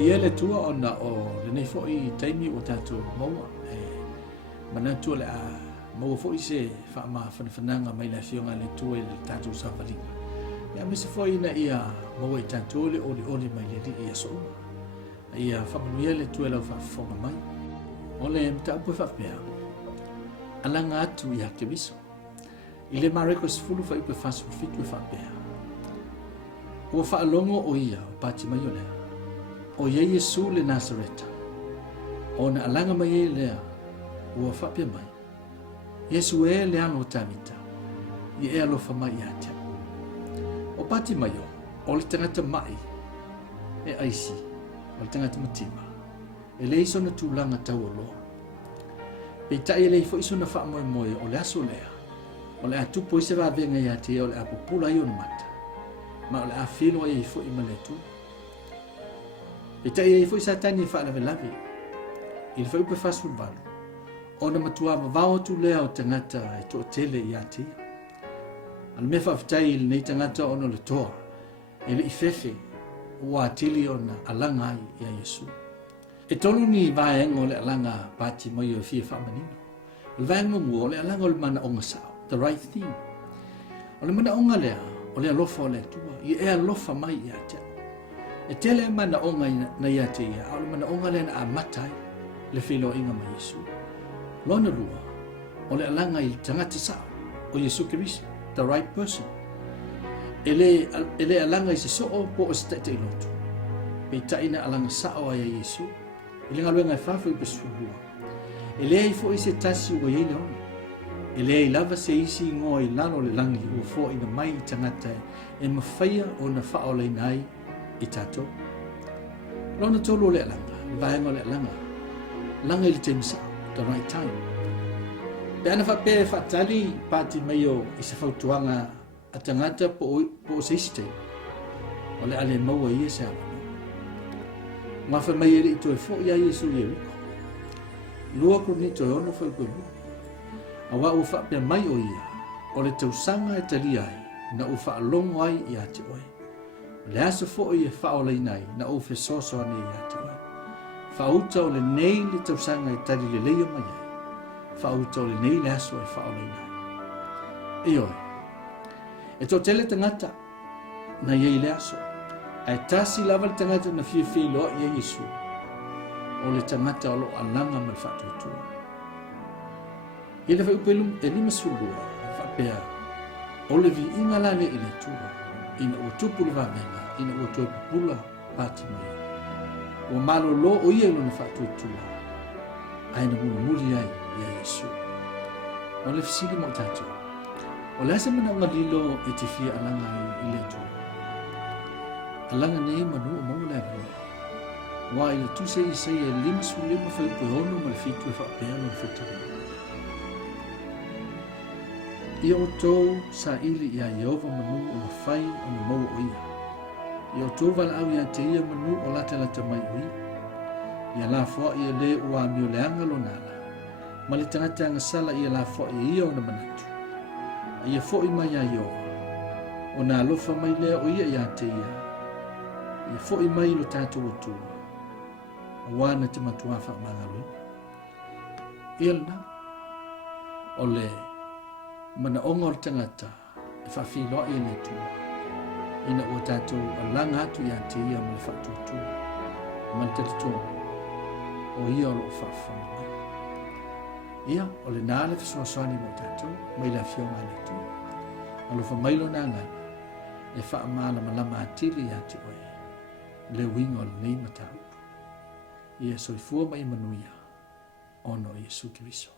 ia le tua ona o le nei fo'i taimi o tātou maua. Manatu le a maua fo'i se wha whananga mai la fionga le tua i le tātou sawhalinga. Ia mese fo'i na ia maua i tātou le oli mai le li ia souma. Ia whamanuia le tua lau whaafonga mai. O le mtaupu whapea. Alanga atu ia ke miso. I le mareko sifulu wha ipe whasu fitu whapea. Ua whaalongo o ia o pati mai o lea. O ia Yesu le Nazareta. O na alanga mai e lea. Ua whapea mai. Yesu e le ano o tamita. I e alofa mai i atea. O pati mai o le tangata mai. E aisi. O le tangata matima. E le iso na tūlanga tau o loa. Pei tai e le ifo iso na wha moe moe o le aso lea. O le atupo i se wawenga i atea o le apopula i o na mata. Ma o le afilo i ifo i maletu. Pei tai e ifo i satani i wha lawe lawe. I le wha upe whasul walu. O na matua mawao tu lea o tangata e to tele i atea. Al me whaftai i le nei tangata o no le toa. E le ifefe ua atili o na alanga ai i a Yesu. E tolu ni vaenga o le alanga pati mai o fia whamanino. Le vaenga mua o le alanga o le mana onga sao. The right thing. O le mana onga lea, o le alofa o le tua. I e alofa mai i atea. E tele mana onga na i atea. O le mana onga lea na a matai. Le whilo inga mai Yesu. Lona lua. O le alanga i tangata sao. O Yesu Kiriso. The right person. Ele alanga i se soo po o stete i lotu. Pei taina alanga sao ai a Yesu. Ele ngaluenga e whawha i pesulua. Ele ai fo i se tasi ua iei leona. Ele ai lava se isi ngoa i lalo le langi ua fo ina mai i tangata e mawhaia o na whao le nai i tato. Lona tolu o le alanga, vaenga o le alanga. Langa i le te misa, the right time. Pe ana whape whaatali pati mai o i se whautuanga a tangata po o se isi te. O le ale maua i e se ama. Ngawha mai ere i toi fo ia Yesu i eriko. Lua kroni toi ono fai kulu. A wa ua whapea mai o ia. O le tausanga e tali ai. Na u whaalongo ai i ate oi. Le asa fo i e whaolei nai. Na u fe soso ane i ate oi. Whauta o le nei le tausanga e tali le leia mai ai. Whauta o le nei le aso e whaolei nai. E oi. E to tele tangata. Na iei le aso. Ai tasi lava le tangata na fia loa i a Yesu. O le tangata o lo alanga ma le whatuatua. I le whaupelum e lima sulua, whapea. O le vi inga lale i le tua. Ina ua tupu le wamenga, ina ua toi pupula pati mai. Ua malo lo o ia ilo na whatuatua. Ai na muli ai i a Yesu. O le fisili mo tatu. O le asa mana ngalilo e te fia alanga i le tua. Alanga nei manu o mau lea mua. Wa ila tu se i se e lima su lima fai upe ono ma le fitu e whapea no le fitari. Ia o tau sa ili ia Yehova manu o le fai o na mau o ia. Ia o tau wala au ia te ia manu o lata mai o ia. Ia la fua ia le ua mi o le anga lo nala. Ma le tangata anga sala ia la fua ia o na manatu. Ia fua i mai a Yehova. O na alofa mai lea o ia te ia. Ia fo i mai lo tātou o tū. A wāna te matua wha mangaru. Ia lana. O le mana onga o tangata e whawhiloa i le tū. Ina o tātou a langa atu i a te ia mo le whatu tū. Man te tō. O ia o lo whawhanga mai. Ia o le nāle whaswaswani mo tātou. Mai la fionga le tū. Alo wha mailo nā ngana. E wha amala malama atili i a te oi. Le wingo le nei matau. Ia soifua mai manuia. Ono Yesu Kiriso.